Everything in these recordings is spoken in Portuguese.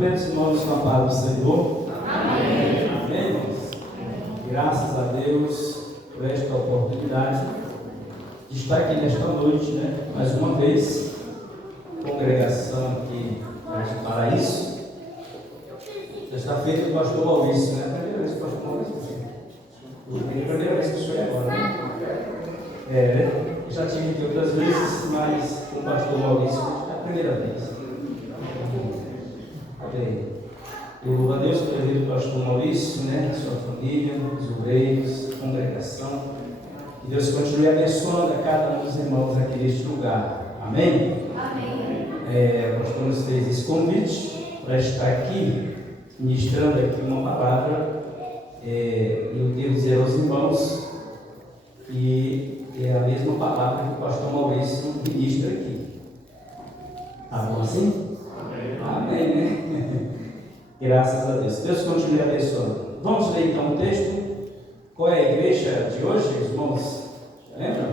Cumprimento os irmãos com a paz do Senhor. Amém. Amém, irmãos? Graças a Deus por esta oportunidade de estar aqui nesta noite, mais uma vez, congregação aqui para isso. Já está feito o pastor Maurício, né? Primeira vez que o pastor Maurício. Primeira vez que o senhor é agora, já tive aqui outras vezes, mas com o pastor Maurício é a primeira vez. Eu louvo a Deus pela vida do pastor Maurício, sua família, os obreiros, a congregação. Que Deus continue abençoando a cada um dos irmãos aqui neste lugar. Amém? Amém. O pastor nos fez esse convite para estar aqui, ministrando aqui uma palavra. Eu devo dizer aos irmãos que é a mesma palavra que o pastor Maurício ministra aqui. Tá bom assim? Amém, né? Graças a Deus. Deus continue abençoando. Vamos ler então o texto. Qual é a igreja de hoje, irmãos? Lembra?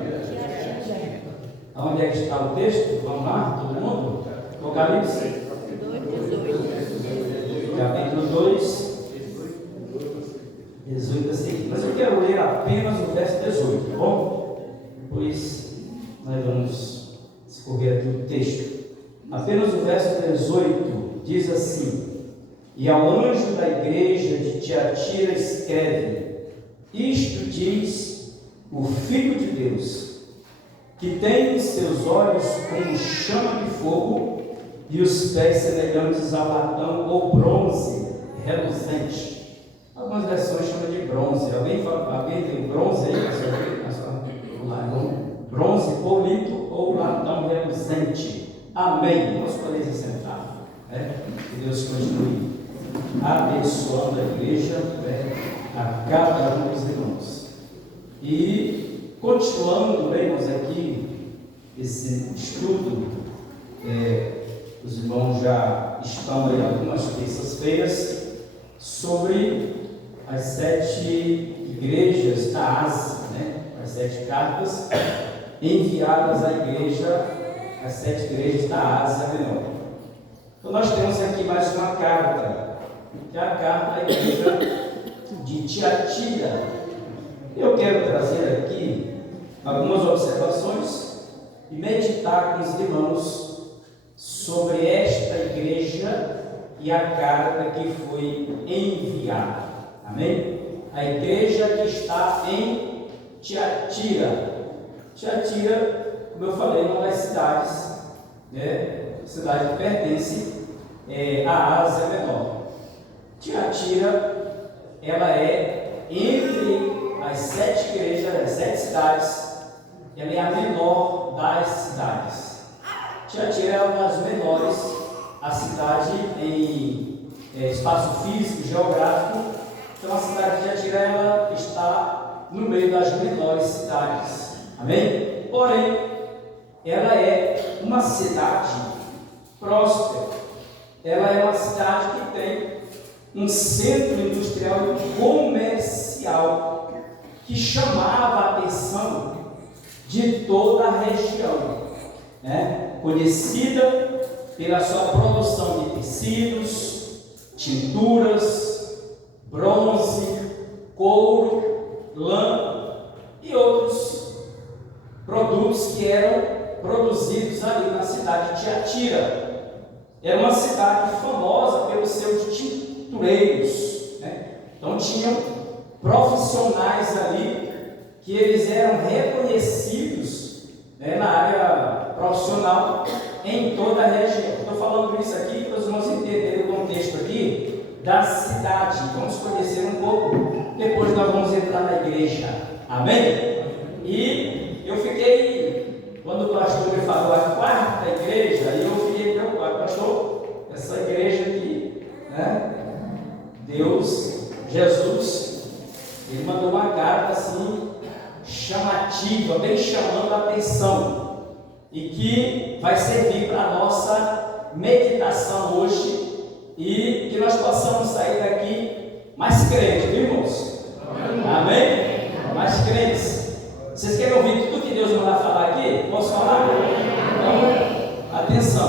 Onde é que está o texto? Vamos lá, todo mundo? Apocalipse 2:18. capítulo 2, 18 a seguir. Mas eu quero ler apenas o verso 18, tá bom? Depois nós vamos escorrer aqui o texto. Apenas o verso 18 diz assim: E ao anjo da igreja de Tiatira escreve: Isto diz o Filho de Deus, que tem os seus olhos como chama de fogo e os pés semelhantes a latão ou bronze reluzente. Algumas versões chamam de bronze. Alguém tem bronze aí? Bronze polido ou latão reluzente. Amém. Vamos poder se sentar. Que Deus continue abençoando a igreja, a cada um dos irmãos. E continuando, irmãos, aqui esse estudo, os irmãos já estão aí algumas terças-feiras sobre as 7 igrejas da Ásia, as 7 cartas enviadas à igreja, as 7 igrejas da Ásia Menor. Então nós temos aqui mais uma carta, que é a carta da igreja de Tiatira. Eu quero trazer aqui algumas observações e meditar com os irmãos sobre esta igreja e a carta que foi enviada. Amém? A igreja que está em Tiatira. Tiatira, como eu falei, é uma das cidades, cidade que pertence à Ásia Menor. Tiatira, ela é entre as 7 igrejas, as 7 cidades, ela é a menor das cidades. Tiatira é uma das menores, a cidade em espaço físico, geográfico. Então a cidade de Tiatira, ela está no meio das menores cidades. Amém? Porém, ela é uma cidade próspera. Ela é uma cidade que tem um centro industrial e comercial que chamava a atenção de toda a região, conhecida pela sua produção de tecidos, tinturas, bronze, couro, lã e outros produtos que eram produzidos ali na cidade de Tiatira. Era uma cidade famosa pelos seus tintureiros, Então tinham profissionais ali que eles eram reconhecidos na área profissional em toda a região. Estou falando isso aqui para os irmãos entenderem o contexto aqui da cidade. Vamos conhecer um pouco, depois nós vamos entrar na igreja. Amém? E eu fiquei, quando o pastor me falou a 4ª igreja, eu fiquei preocupado: pastor, essa igreja aqui, Deus, Jesus, ele mandou uma carta assim, chamativa, bem chamando a atenção, e que vai servir para a nossa meditação hoje, e que nós possamos sair daqui mais crentes, viu, irmãos? Amém? Mais crentes. Vocês querem ouvir tudo que Deus mandar falar aqui? Posso falar? Então, atenção,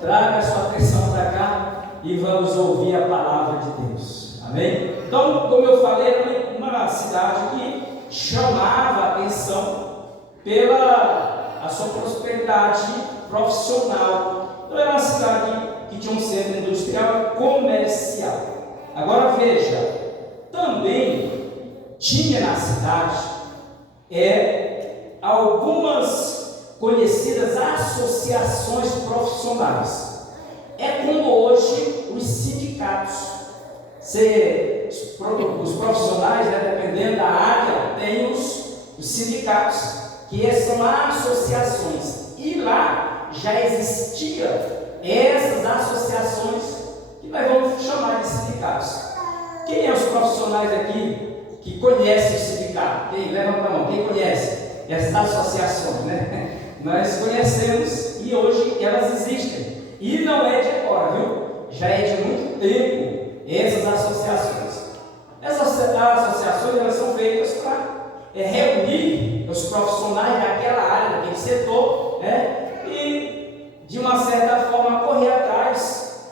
traga a sua atenção para cá e vamos ouvir a palavra de Deus. Amém? Então, como eu falei, era uma cidade que chamava a atenção pela a sua prosperidade profissional. Então, era uma cidade que tinha um centro industrial e comercial. Agora veja, também tinha na cidade algumas conhecidas associações profissionais. É como hoje os sindicatos. Os profissionais, dependendo da área, têm os sindicatos, que são associações. E lá já existia essas associações que nós vamos chamar de sindicatos. Quem é os profissionais aqui que conhecem o sindicato? Quem? Levanta a mão. Quem conhece essas associações, né? Nós conhecemos e hoje elas existem. E não é de agora, viu? Já é de muito tempo essas associações. Essas associações elas são feitas para reunir os profissionais daquela área, daquele setor, e de uma certa forma correr atrás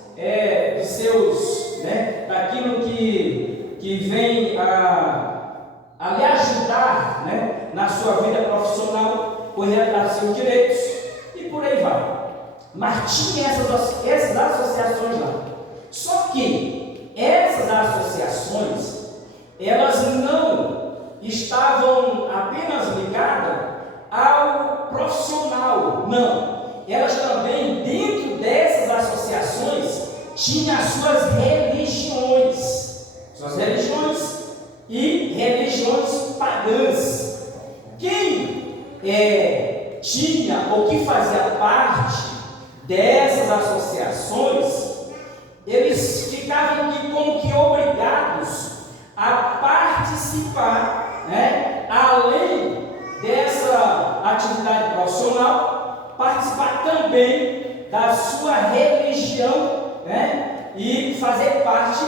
dos seus, daquilo que vem a lhe ajudar, na sua vida profissional, correr atrás dos seus direitos e por aí vai. Mas tinha essas associações lá. Só que essas associações, elas não estavam apenas ligadas ao profissional, não. Elas também, dentro dessas associações, tinham as suas religiões e religiões pagãs. Quem tinha ou que fazia parte dessas associações, eles ficavam como que obrigados a participar, além dessa atividade profissional, participar também da sua religião, e fazer parte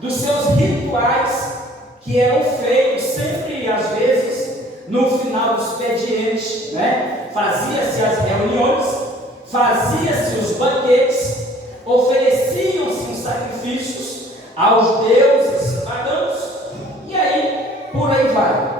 dos seus rituais que eram feitos sempre, às vezes, no final do expediente, fazia-se as reuniões, fazia-se os banquetes, ofereciam-se os sacrifícios aos deuses pagãos, e aí, por aí vai.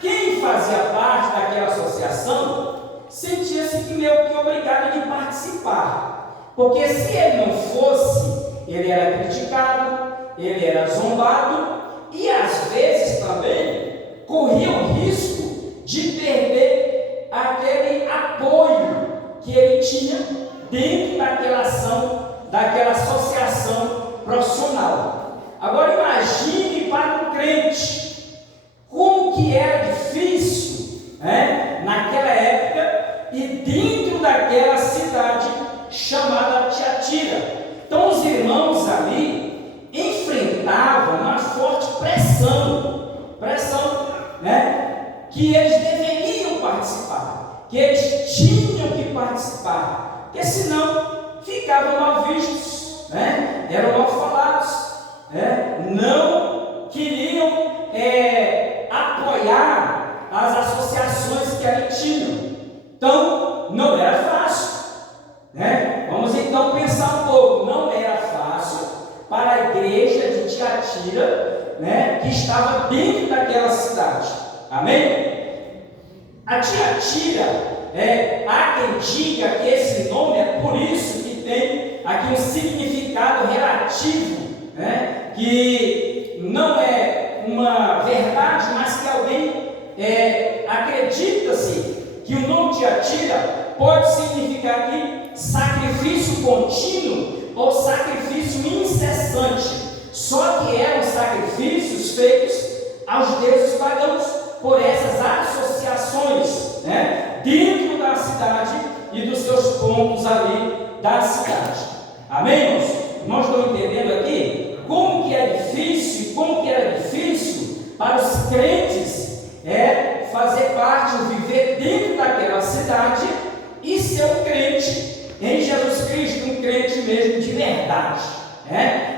Quem fazia parte daquela associação sentia-se meio que obrigado de participar, porque se ele não fosse, ele era criticado, ele era zombado, e às vezes também corria o risco de perder aquele apoio que ele tinha dentro daquela ação, daquela associação profissional. Agora imagine para um crente como que era difícil, naquela época e dentro daquela cidade chamada Tiatira. Então os irmãos ali enfrentavam uma forte pressão, que eles deveriam participar, que eles tinham que participar, porque senão ficavam mal vistos, eram mal falados, não queriam apoiar as associações que ali tinham. Então não era fácil, Vamos então pensar um pouco. Não era fácil para a igreja de Tiatira, que estava dentro daquela cidade. Amém? A Tiatira, há quem diga que esse nome é por isso que tem aqui um significado relativo, que não é uma verdade, mas que alguém acredita-se que o nome Tiatira pode significar aqui sacrifício contínuo ou sacrifício incessante. Só que eram sacrifícios feitos aos deuses pagãos por essas associações, dentro da cidade e dos seus pontos ali da cidade. Amém, irmãos? Nós estamos entendendo aqui como que é difícil, como que era difícil para os crentes fazer parte, viver dentro daquela cidade e ser um crente em Jesus Cristo, um crente mesmo de verdade,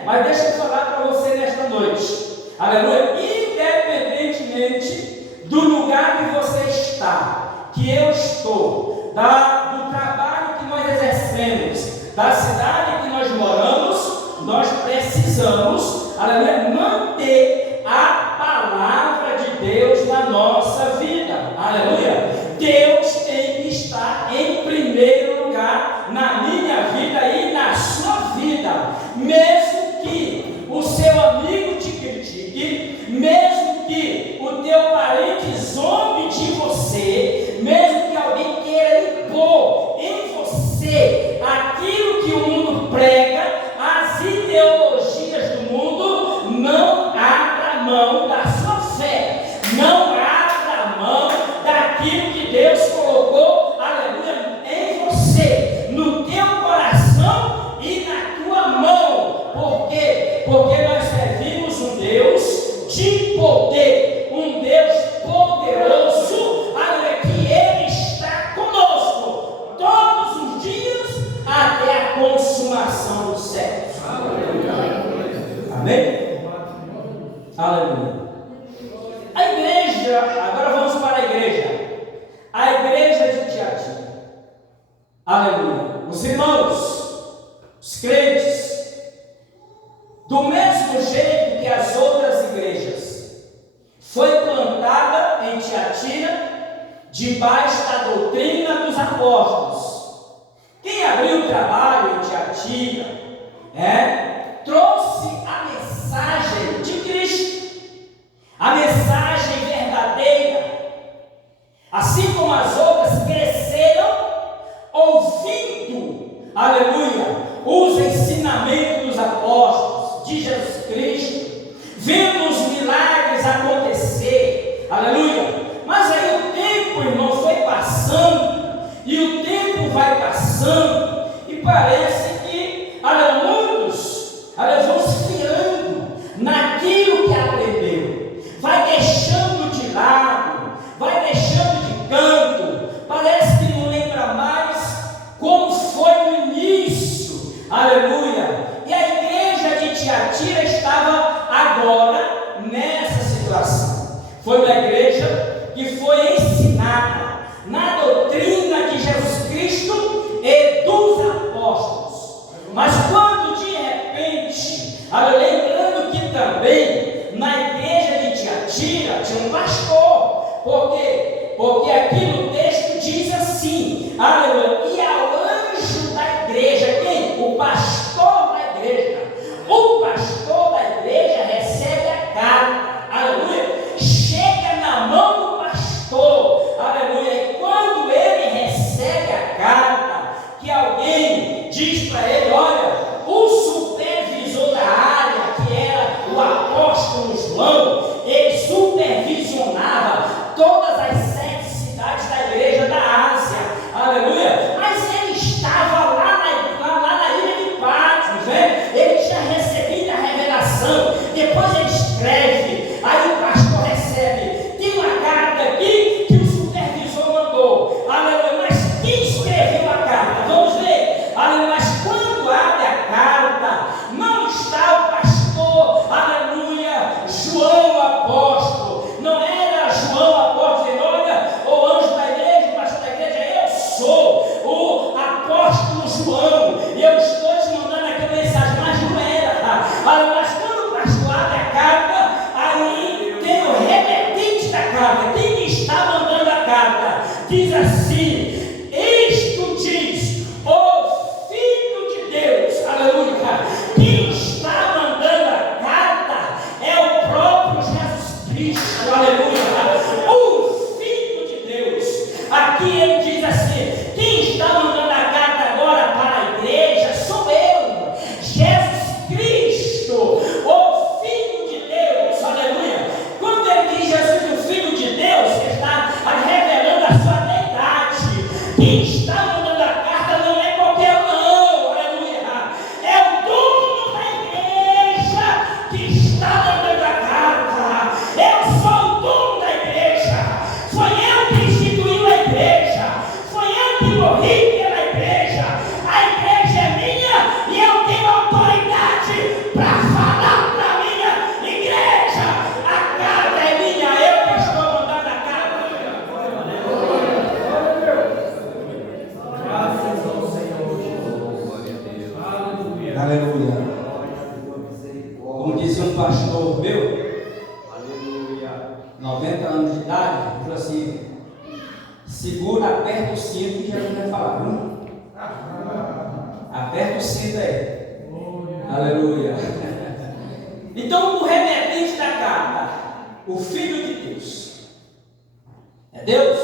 Mas deixa eu falar para você nesta noite, aleluia, independentemente do lugar que você está, que eu estou, do trabalho que nós exercemos, da cidade que nós moramos, nós precisamos, aleluia, manter a palavra de Deus na nossa vida, aleluia. Deus tem que estar em primeiro lugar na minha vida e na sua vida, mesmo que o seu amigo te critique, mesmo que o teu parente zombe de você, mesmo que alguém queira impor em você aquilo que o mundo prega, as ideologias do mundo, não abra mão da sua fé, não abra mão daquilo que Deus colocou, aleluia, em você, no teu coração e na tua mão. Por quê? Porque nós servimos um Deus de poder, um Deus poderoso, aleluia, que Ele está conosco todos os dias até a consumação dos séculos. Amém? Aleluia. A igreja, agora vamos para a igreja. A igreja de Tiatira. Aleluia. Os irmãos, os crentes, do mesmo jeito que as outras igrejas, foi plantada em Tiatira debaixo da doutrina dos apóstolos. Quem abriu o trabalho em Tiatira, trouxe a mensagem de Cristo, a mensagem verdadeira, assim como as outras cresceram ouvindo, aleluia, os ensinamentos dos apóstolos de Jesus Cristo, vendo os milagres acontecer, aleluia. Mas aí o tempo, irmão, foi passando, e o tempo vai passando, e parece que, aleluia, muitos, aleluia, vão se fiando naquilo que aprendeu, vai deixando de lado, vai deixando de canto, parece que não lembra mais como foi no início, aleluia. E a igreja de Tiatira estava agora nessa situação. Foi uma igreja que foi ensinada na doutrina de Jesus Cristo e dos apóstolos, mas quando de repente, lembrando que também na igreja de Tiatira tinha um pastor. Por quê? Porque aqui no texto diz assim, aleluia, e ao anjo da igreja, quem? O pastor da igreja. O pastor da igreja recebe a carta, aleluia, chega na mão do pastor, aleluia, e quando ele recebe a carta, que alguém diz para ele, olha, o supervisor da área, que era o apóstolo João, ele supervisionava todas as 7 cidades da igreja da Ásia, aleluia, mas ele estava lá na ilha de Patmos, ele tinha recebido a revelação, depois ele escreve, aí o pastor recebe, tem uma carta aqui que o supervisor mandou, aleluia, mas quem escreveu a carta? Vamos ver, aleluia, mas quando abre a carta, não está o pastor, aleluia, João apóstolo, não era João apóstolo dizendo, olha, o anjo da igreja, o pastor da igreja, eu sou o apóstolo João, e eu estou te mandando aqui a mensagem, mas não era, mas quando o pastor abre a carta, aí tem o remetente da carta, quem está mandando a carta, diz assim, isto diz o Filho de Deus, aleluia, quem está mandando a carta é o próprio Jesus Cristo, aleluia, o Filho de Deus. Aqui ele diz assim, quem está mandando a carta agora para a igreja sou eu, Jesus Cristo, o Filho de Deus, aleluia. Quando ele diz Jesus, o Filho de Deus, ele está revelando a sua deidade. Quem está mandando a carta não é qualquer um, não, aleluia, é o dono da igreja que está mandando a carta. Eu sou o dono da igreja, foi eu que instituí a igreja, foi eu que morri pela igreja, a igreja é minha e eu tenho autoridade para falar para a minha igreja, a carta é minha, eu que estou mandando a carta. Aleluia. Segura, aperta o cinto que Jesus vai falar, viu? Aperta o cinto aí. Aleluia. Então, o remetente da carta, o Filho de Deus, é Deus.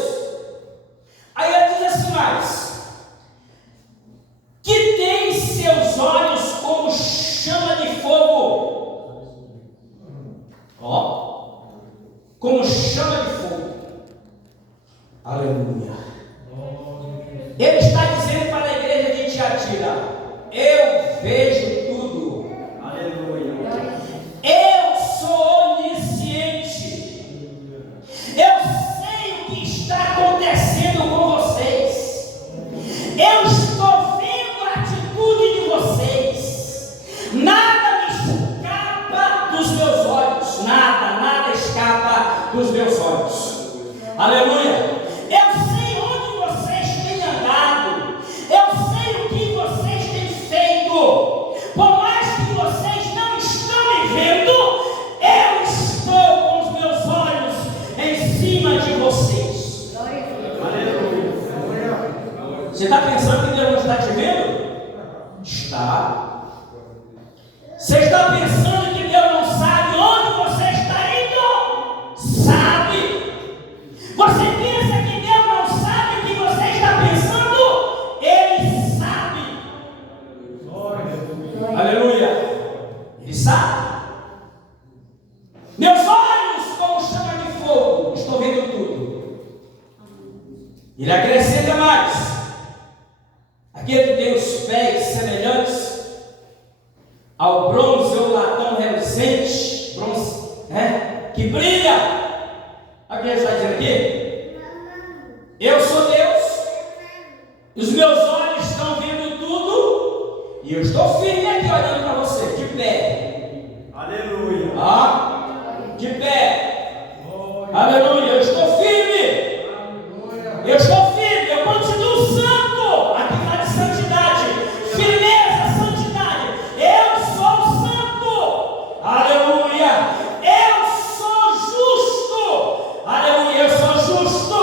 Aí ele diz assim mais: que tem seus olhos como chama de fogo. Ó, como chama de fogo. Aleluia. Ele está dizendo para a igreja de Tiatira: eu vejo tudo. Aleluia. Eu sou onisciente. Eu sei o que está acontecendo com vocês. Eu estou vendo a atitude de vocês. Nada me escapa dos meus olhos. Nada escapa dos meus olhos. Aleluia. Eu sei onde vocês têm andado. Eu sei o que vocês têm feito. Por mais que vocês não estão me vendo, eu estou com os meus olhos em cima de vocês. Aleluia. Você está pensando que Deus não está te vendo? Está. Você está pensando que Deus não sabe onde você está indo? Sabe. Você pensa que Deus não sabe o que você está pensando? Ele sabe. Aleluia. Ele sabe. Meus olhos como chama de fogo, estou vendo tudo. Ele acrescenta mais: aquele que tem os pés semelhantes ao bronze ou latão reluzente, bronze, que brilha. Olha o que ele está dizendo aqui: eu sou Deus, os meus olhos estão vendo tudo, e eu estou firme aqui olhando para você, de pé. Aleluia. De pé. Aleluia. Eu estou firme. Eu estou firme. Eu continuo santo. Aqui fala de santidade. Firmeza, santidade. Eu sou santo. Aleluia. Eu sou justo. Aleluia. Eu sou justo.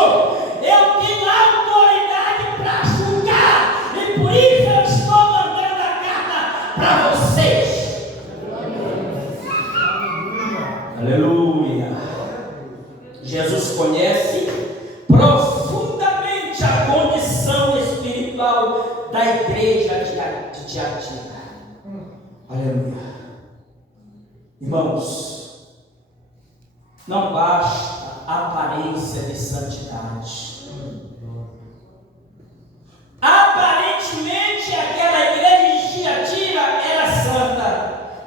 Eu tenho autoridade para julgar. E por isso eu estou mandando a carta para vocês. Aleluia. Jesus conhece profundamente a condição espiritual da igreja de Tiatira. Aleluia. Irmãos, não basta a aparência de santidade. Aparentemente aquela igreja de Tiatira era santa,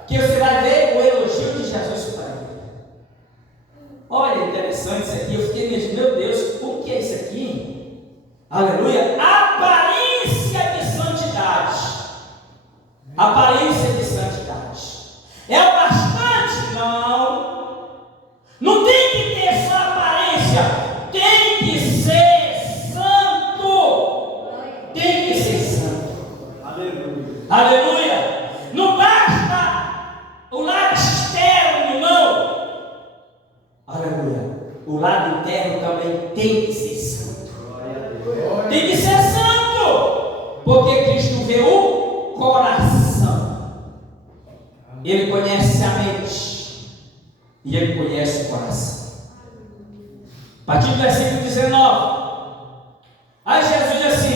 que você vai ver o elogio de Jesus para ele. Olha, interessante isso aqui. Eu fiquei mesmo, meu Deus, o que é isso aqui? Aleluia. Aparência de santidade. Aparência de santidade. É o bastante? Não. Não tem que ter só aparência. Tem que ser santo. Tem que ser santo. Aleluia. Aleluia. Não basta o lado externo, não. Aleluia. O lado interno também tem que ser santo. Tem que ser santo. Porque Cristo vê o coração. Ele conhece a mente. E ele conhece o coração. A partir do versículo 19. Aí Jesus diz assim: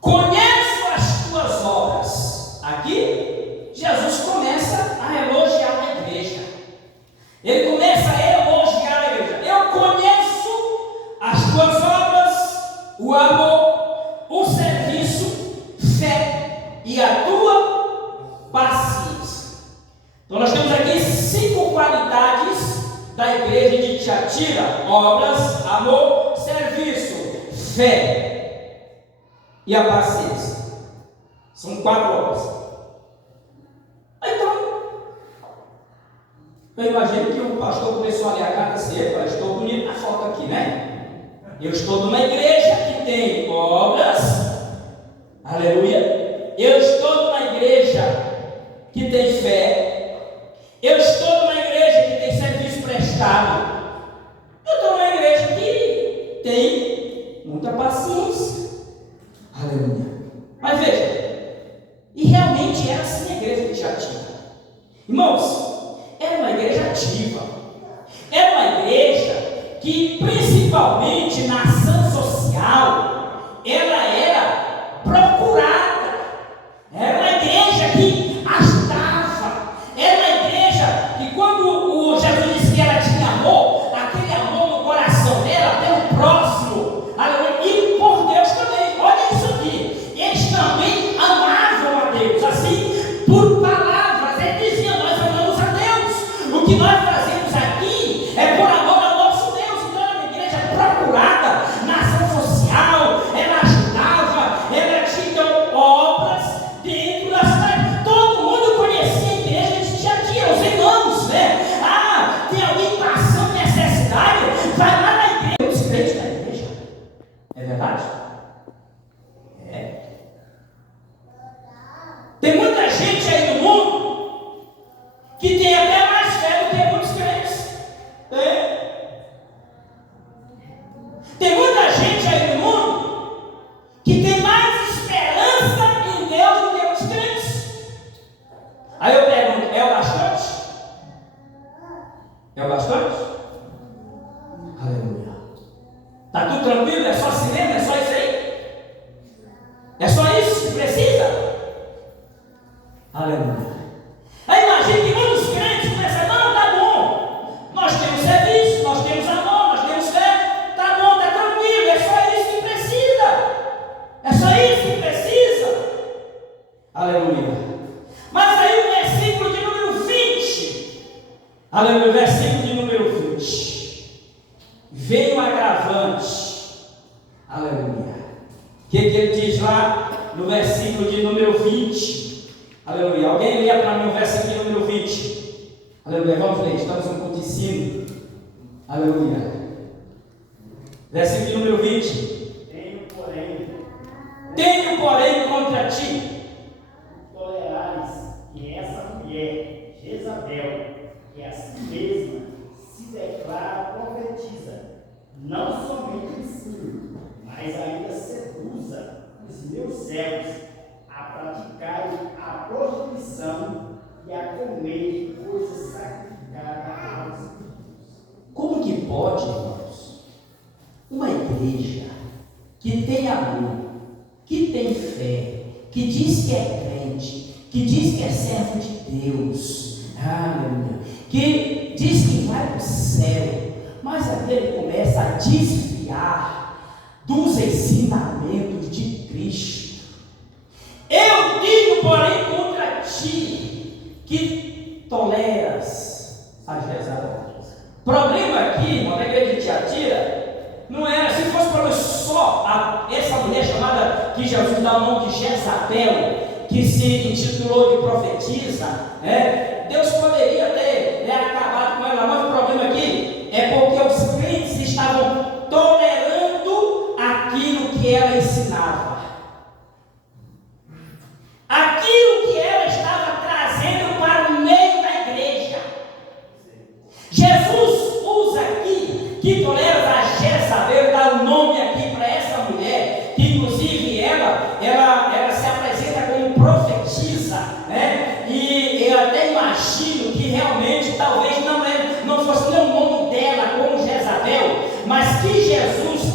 conheço as tuas obras. Aqui, Jesus começa a elogiar a igreja. Ele começa a elogiar a igreja. Eu conheço as tuas obras, o amor, o serviço, fé e a tua paciência. Então nós temos aqui 5 qualidades da igreja de Tiatira: obras, amor, serviço, fé e a paciência. São 4 obras. Então, eu imagino que o pastor começou a ler a carta assim: eu estou bonito na foto aqui, né? Eu estou numa igreja que tem obras, aleluia. Eu estou numa igreja que tem fé. Eu estou numa igreja que tem serviço prestado. Eu estou numa igreja que tem Mas veja, e realmente era assim a igreja de Tiatira. Irmãos, era uma igreja ativa, era uma igreja que, principalmente na ação social, ela era procurada, era uma igreja que agitava, era uma igreja que, quando o Jesus disse que ela tinha amor, aquele amor no coração dela pelo próximo, e por Deus também. Olha isso aqui, eles também amavam a Deus, assim, por palavras, eles diziam: nós amamos a Deus, o que nós fazemos aqui é por amor ao nosso Deus. Então era uma igreja procurada na ação social, ela ajudava, ela tinha obras dentro da cidade, todo mundo conhecia a igreja de Tiatira, os irmãos, né? Ah, tem alguém passando necessidade, vai lá na igreja, os crentes da igreja, é verdade? É. Tem muita gente aí no mundo que tem até mais fé do que muitos crentes. Tem muita gente aí no mundo que tem mais esperança em Deus do que muitos crentes. Aí eu pergunto: é o bastante? É o bastante? Aleluia. Está tudo tranquilo? É só cinema? É só isso aí? É só isso que precisa? Aleluia. Aí imagina que muitos crentes começam: não, tá bom, nós temos serviço, nós temos amor, nós temos fé, tá bom, tá tranquilo, é só isso que precisa, é só isso que precisa. Aleluia. Mas aí o versículo de número 20, aleluia, versículo de número 20, veio um agravante. Aleluia. O que ele diz lá no versículo de número 20? Aleluia. Alguém leia para mim o versículo de número 20. Aleluia. Vamos ler. Estamos no culto de ensino. Aleluia. Versículo de número 20. Tenho, porém, contra ti tolerares que essa mulher, Jezabel, que a si mesma se declara profetiza, não somente ensina, mas ainda seduza os meus servos a praticarem a prostituição e a comer coisas sacrificadas aos ídolos. Como que pode, irmãos, uma igreja que tem amor, que tem fé, que diz que é crente, que diz que é servo de Deus, aleluia, que diz que vai para o céu, mas aquele começa a desviar dos ensinamentos de Cristo? Eu digo, porém, contra ti, que toleras a Jezabel. O problema aqui, irmão, na igreja de Tiatira, não era, se fosse para só essa mulher chamada, que Jesus dá o nome de Jezabel, que se intitulou de profetisa, Deus poderia ter acabado com ela, mas o problema aqui é porque os crentes estavam tolerando aquilo que ela ensinava. Aquilo que ela estava trazendo para o meio da igreja. Jesus usa aqui, que tolera a Jezabel, dá o nome aqui para essa mulher, que inclusive ela se apresenta como profetisa, né? E eu até imagino que realmente talvez não fosse nem o nome dela como Jezabel, mas que Jesus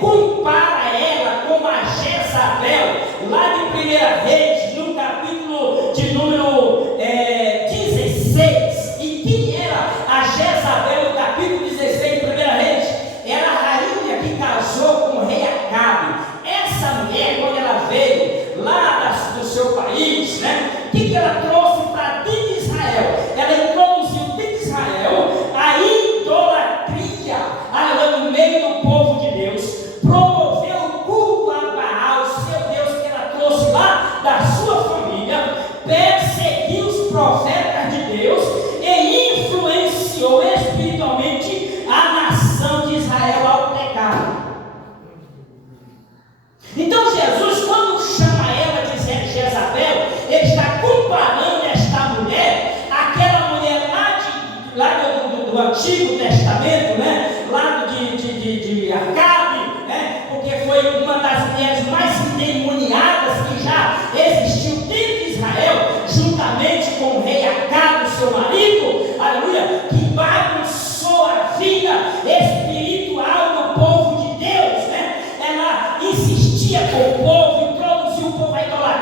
compara ela com a Jezabel, lá de 1 Reis, no capítulo de número 16. E quem era a Jezabel no capítulo 16 de 1 Reis? Era a rainha que casou com o rei Acabe. Essa mulher, quando ela veio lá do seu país, né, o que ela trouxe para dentro de Israel? Ela introduziu dentro de Israel a idolatria no meio do povo de Deus, promoveu o culto a Baal, seu Deus, que ela trouxe lá da sua família, perseguiu os profetas de Deus e influenciou espiritualmente a nação de Israel ao pecado. Então Jesus, quando chama ela dizendo Jezabel, ele está comparando esta mulher àquela mulher lá do Antigo Testamento, né? Lá de Acabe, né? Porque foi uma das mulheres mais endemoniadas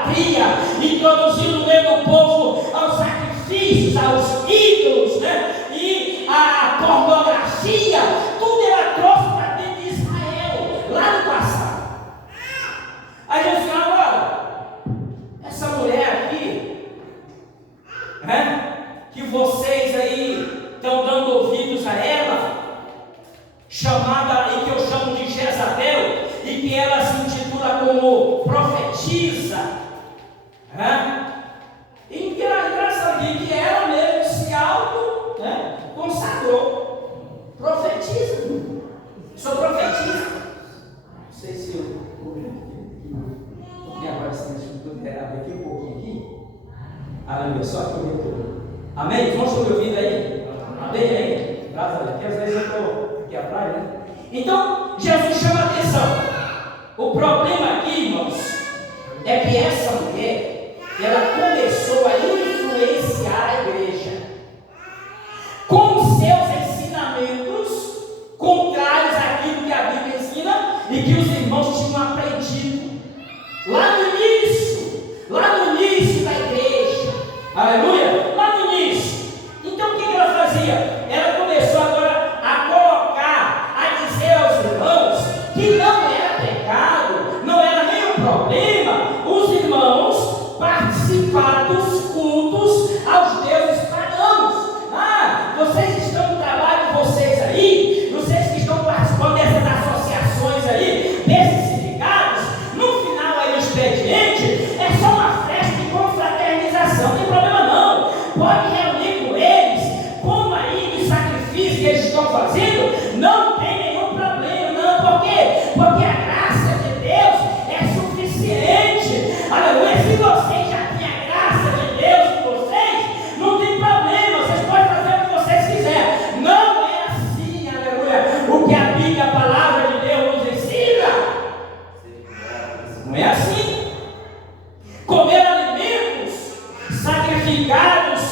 idolatria, introduziu no meio do povo aos sacrifícios, aos ídolos, né? E a pornografia, tudo ela trouxe para dentro de Israel, lá no passado. Aí Jesus falou: agora, essa mulher aqui, né? Que vocês aí estão dando ouvidos a ela, chamada, e que eu chamo de Jezabel, e que ela se intitula como profetisa, né? E engraçado que ela mesmo se auto, né, consagrou, profetiza, sou profetisa. Não sei se eu e agora se eu tudo errado aqui um pouquinho aqui. Aleluia, só que eu retorno. Amém? Vamos sobre o ouvido aí? Amém aí? Graças a Deus, porque às vezes eu estou aqui atrás, né? Então, Jesus chama a atenção. O problema aqui, irmãos, é que essa mulher, ela começou a influenciar a igreja com seus ensinamentos contrários àquilo que a Bíblia ensina e que os irmãos tinham aprendido lá no início da igreja. Aleluia! Lá no início. Então o que ela fazia? Ela começou agora a colocar, a dizer aos irmãos que não era pecado, não era nenhum problema os irmãos participar dos cultos aos deuses pagãos. Vocês estão no trabalho de vocês aí, vocês que estão participando dessas associações aí, desses sindicatos, no final aí do expediente, é só uma festa de confraternização, não tem problema não. Pode reunir com eles, como aí dos sacrifícios que eles estão fazendo, não tem nenhum problema, não. Por quê? Porque a graça de Deus é suficiente. Aleluia, se vocês já têm a graça de Deus com vocês, não tem problema, vocês podem fazer o que vocês quiserem. Não é assim, aleluia, o que a Bíblia, a palavra de Deus nos ensina. Não é assim. Comer alimentos sacrificados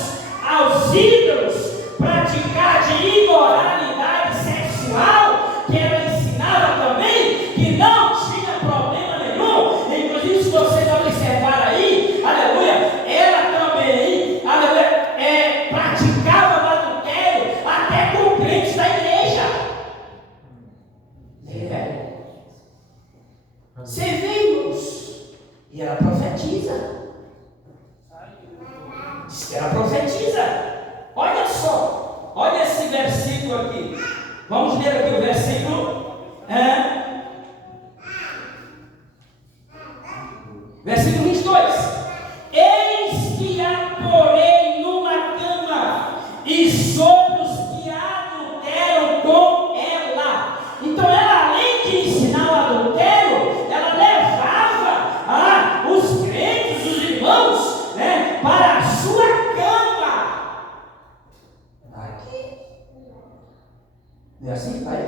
aos ídolos, praticar de imoralidade sexual, que ela ensinava também, que não tinha problema nenhum. Inclusive, se vocês observarem aí, aleluia, ela também, aleluia, praticava o adultério até com crentes da igreja. Você vê, irmãos, e ela profetiza. Diz que ela profetiza. Olha só, olha esse versículo aqui. Vamos ler aqui o versículo. Versículo 22. Eis que a porei numa cama, e sobre os que adulteram com ela. Então ela, além de ensinar o adultério, ela levava os crentes, os irmãos, né, para a sua cama. Aqui. Não é assim, pai?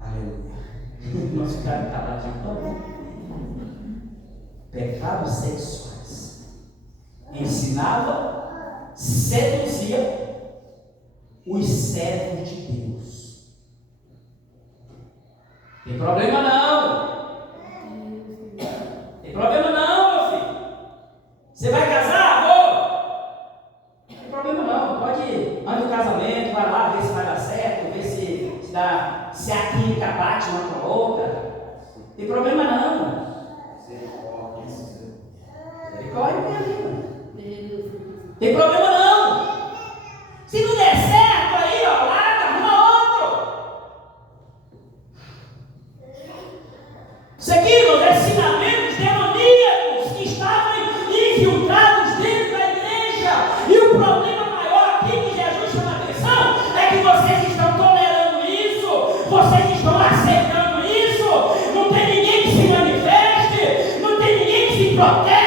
Aleluia. Nosso cara está lá de novo. Pecados sexuais. Ensinava, seduzia os servos de Deus. Tem problema não. Tem problema não, meu filho. Você vai casar? Não tem problema não. Pode ir. Anda no casamento, vai lá, ver se vai dar certo, ver se a química bate uma com a outra. Tem problema não. Corre minha vida. Tem problema não. Se não der certo aí, ó, larga, arruma outro. Isso aqui, irmãos, é ensinamentos demoníacos que estavam infiltrados dentro da igreja. E o problema maior aqui que Jesus chama a atenção é que vocês estão tolerando isso, vocês estão aceitando isso. Não tem ninguém que se manifeste, não tem ninguém que se protege.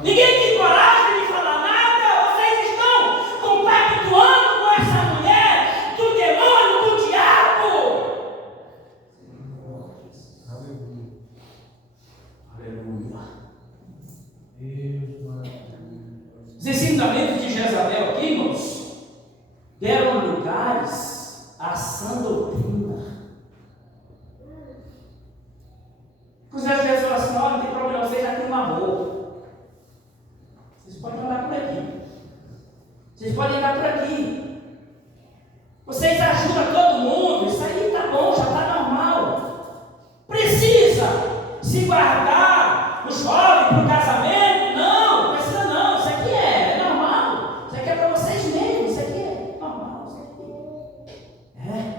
Ninguém tem coragem de falar nada. Vocês estão compactuando com essa mulher do demônio, do diabo. um amor. Vocês podem orar por aqui. Vocês podem orar por aqui. Vocês ajudam todo mundo. Isso aí tá bom, já está normal. Precisa se guardar o jovem para o casamento? Não, precisa não. Isso aqui é normal. Isso aqui é para vocês mesmos. Isso aqui é normal. Isso aqui é.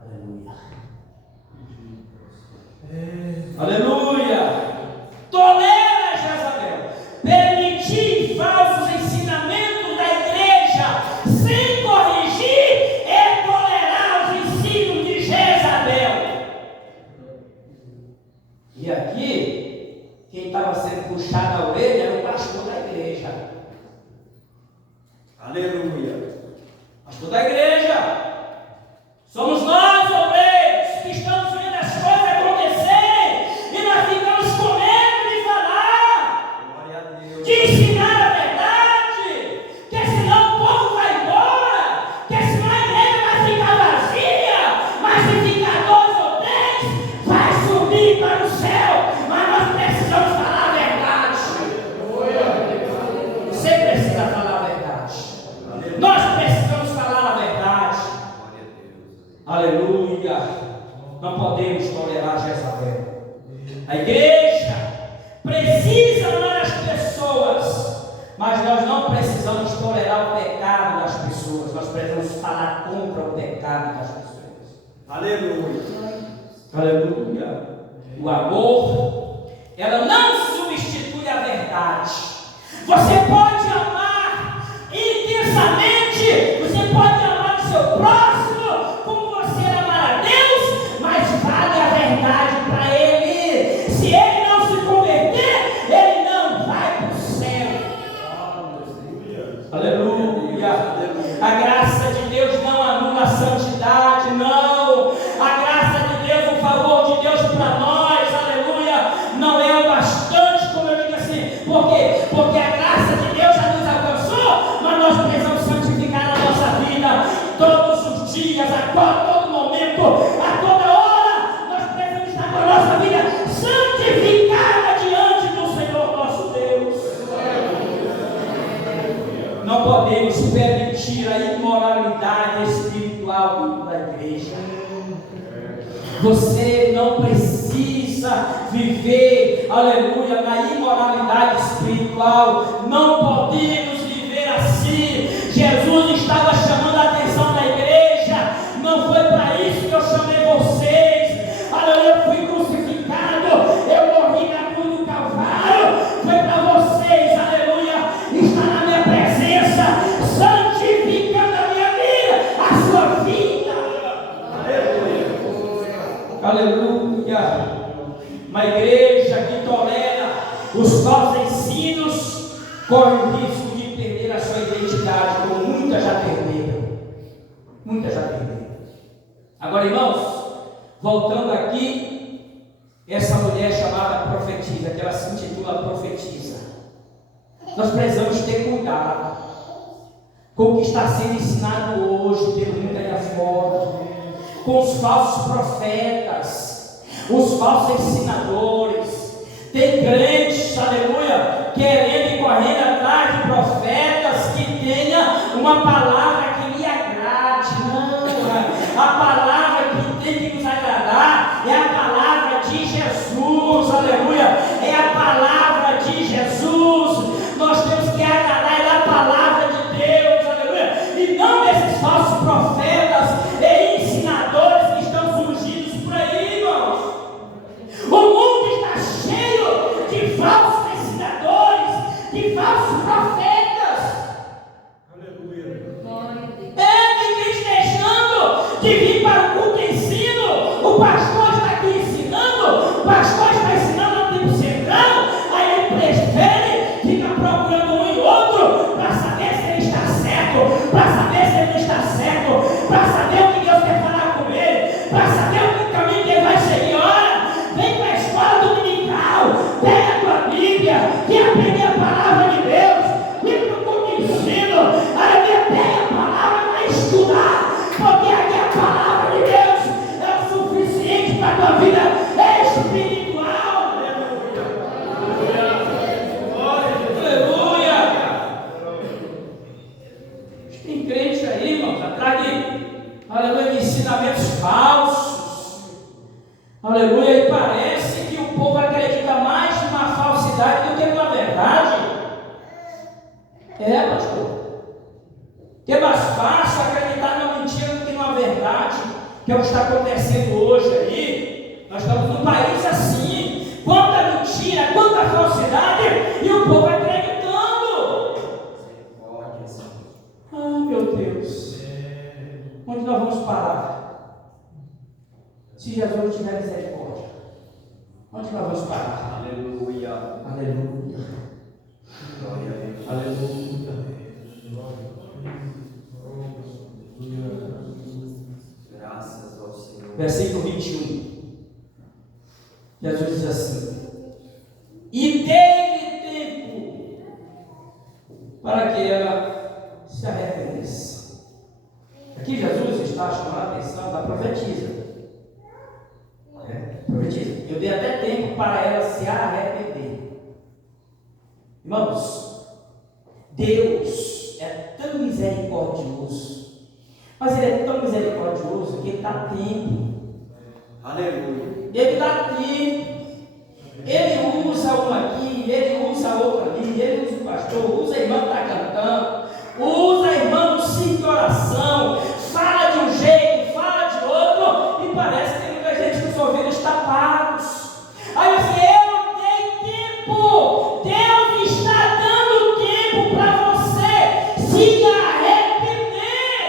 Aleluia. Aleluia. Tolera Jezabel. Permitir falsos ensinamentos da igreja sem corrigir é tolerar os ensinos de Jezabel. E aqui, quem estava sendo puxado a orelha era o pastor da igreja. Aleluia. Pastor da igreja. Somos nós, obreiros, que estamos vendo as coisas acontecerem e nós ficamos com medo de falar, glória a Deus, de ensinar a verdade, que senão o povo vai embora, que senão a igreja vai ficar vazia, mas se ficar 2 ou 3, vai subir para o céu, mas nós precisamos falar a verdade. Você precisa falar a verdade. Nós precisamos falar a verdade. Aleluia. Não podemos tolerar Jezabel. A igreja precisa amar as pessoas, mas nós não precisamos tolerar o pecado das pessoas. Nós precisamos falar contra o pecado das pessoas. Aleluia. Aleluia. O amor, ela não substitui a verdade. Você pode amar intensamente, você pode amar o seu próximo como você amar a Deus, mas fale a verdade para ele. Se ele não se converter, ele não vai para o céu. Aleluia. A graça de Deus não anula a santidade, não. A graça de Deus, o favor de Deus para nós, aleluia, não é o bastante, como eu digo assim. Por quê? Porque a graça de Deus já nos alcançou, mas nós precisamos santificar a nossa vida todos os dias, a todo momento, a toda hora. Nós precisamos estar com a nossa vida santificada diante do Senhor nosso Deus. Não podemos permitir a imoralidade espiritual dentro da igreja. Você não precisa viver, aleluia, na imoralidade espiritual. Não podemos viver assim. Jesus estava chamando a atenção da igreja. Não foi para isso que eu chamei vocês. Aleluia, eu fui crucificado, eu morri na cruz do Calvário. Foi para vocês, aleluia, estar na minha presença, santificando a minha vida, a sua vida. Aleluia. Uma igreja que tolera os falsos ensinos corre o risco de perder a sua identidade, como muitas já perderam. Muitas já perderam. Agora, irmãos, voltando aqui, essa mulher chamada profetisa, que ela se intitula profetisa, nós precisamos ter cuidado com o que está sendo ensinado hoje pelo mundo aí afora, com os falsos profetas, os falsos ensinadores. Tem crentes, aleluia, querendo e correndo atrás de profetas que tenha uma palavra que lhe agrade. Não, a palavra que tem que nos agradar é a palavra de Jesus, aleluia, é a palavra de Jesus. Nós temos que agradar a palavra de Deus, aleluia, e não desses falsos profetas e ensinadores que estão surgindo por aí, irmãos. O mundo está cheio de falsos ensinadores, de falsos profetas. Aleluia. Tem gente deixando de vir para o culto de ensino. O pastor está aqui ensinando, o pastor está parece que o povo acredita mais numa falsidade do que numa verdade. Pastor. Que é mais fácil acreditar numa mentira do que numa verdade, que é o que está acontecendo hoje aí. Nós estamos num país assim, quanta mentira, quanta falsidade, e o povo acreditando. Ah, meu Deus, onde nós vamos parar? Se Jesus tiver misericórdia, onde nós vamos parar? Aleluia. Aleluia. Glória a Deus. Aleluia. Graças ao Senhor. Versículo 21. Jesus diz assim: e teve tempo para que ela se arrependesse. Aqui Jesus está chamando a atenção da profetisa. Profetiza. Eu dei até tempo para ela se arrepender. Irmãos, Deus é tão misericordioso, mas Ele é tão misericordioso que Ele dá tempo. Aleluia. Ele dá tempo. Ele usa uma aqui, Ele usa outra ali, Ele usa o pastor, usa a irmã que está cantando, usa a irmã no ciclo de oração, fala de um jeito, fala de outro, e parece que tem muita gente com os ouvidos tapados. Aí você, eu dei tempo, Deus está dando tempo para você se arrepender.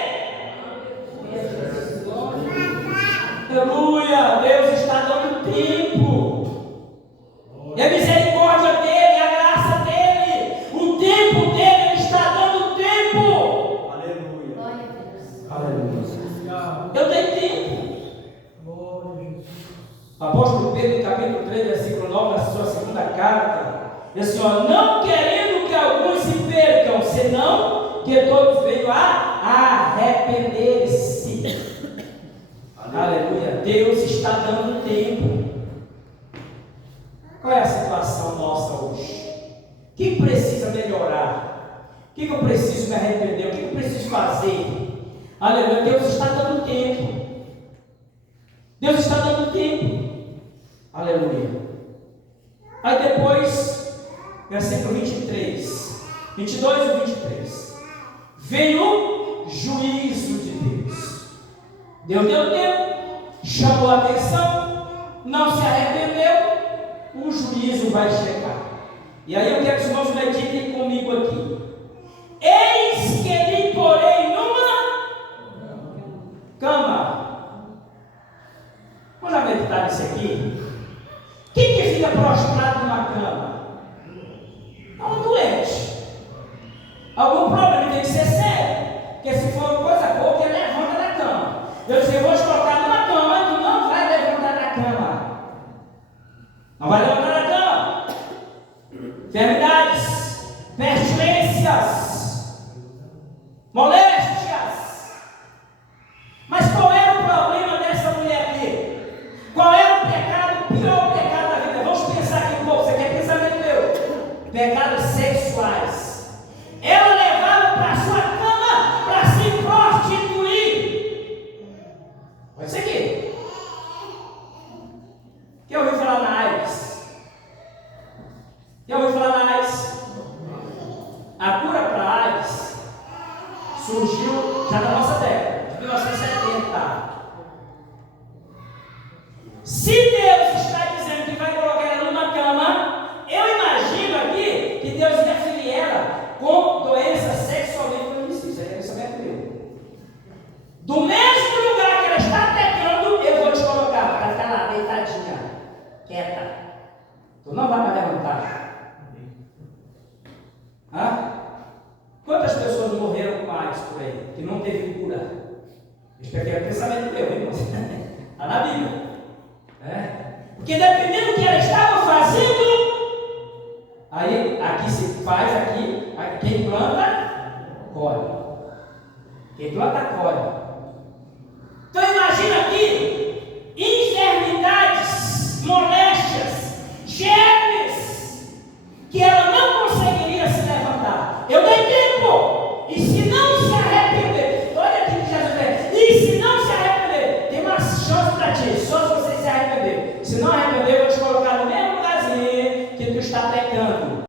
Aleluia, Deus está dando tempo. E a misericórdia dele, a graça dele, o tempo dele, ele está dando tempo. Aleluia. Aleluia. Eu dei tempo. O apóstolo Pedro, no capítulo 3, versículo 9, na sua segunda carta, diz assim: ó, não querendo que alguns se percam, senão que todos venham a arrepender-se. Aleluia. Deus está dando tempo. Qual é a situação nossa hoje? O que precisa melhorar? O que eu preciso me arrepender? O que eu preciso fazer? Aleluia. Deus está dando tempo. Deus está dando tempo. Aleluia. Aí depois, versículo 23, 22 e 23. Vem o juízo de Deus. Deus deu tempo, chamou a atenção, não se arrependeu, o juízo vai chegar. E aí eu quero que os irmãos meditem comigo aqui. Eis que lhe porei numa cama. Vamos lá meditar nisso aqui. Quem que fica prostrado numa cama? É um doente. Algum problema tem que ser sério. Porque se for coisa pouca, ele levanta da cama. Eu disse, eu vou te colocar numa cama, tu não vai levantar da cama. Não vai levantar da cama. Enfermidades, pestilências, moléstias. Mas qual era o problema dessa mulher aqui? Qual era o pecado, o pior pecado da vida? Vamos pensar aqui um pouco, você quer pensamento meu? Pecados sexuais. Ela levava para sua cama para se prostituir. Olha isso aqui. Quem ouviu falar na AIDS? Quem ouviu falar na AIDS? A cura para a AIDS surgiu já na nossa década, de 1970. Se Deus está dizendo que vai colocar ela numa cama, eu imagino aqui que Deus ia ferir ela com doença sexualmente transmissível. Isso é pensamento meu. Do mesmo lugar que ela está pecando, eu vou te colocar para ficar lá, deitadinha, quieta. Tu não vai mais levantar. Quantas pessoas morreram com AIDS por aí, que não teve cura? Isso aqui é pensamento meu, irmão. Está na Bíblia. Porque dependendo do que ela estava fazendo, aí aqui se faz, aqui quem planta, colhe. Quem planta, colhe. Então imagina aqui, enfermidades, moléstias, germes, que ela não conseguiria se levantar. Eu dei tempo, e se não se arrepender, olha aqui que Jesus diz, e se não se arrepender, tem uma chance para ti, só se você se arrepender. Se não arrepender, está pecando.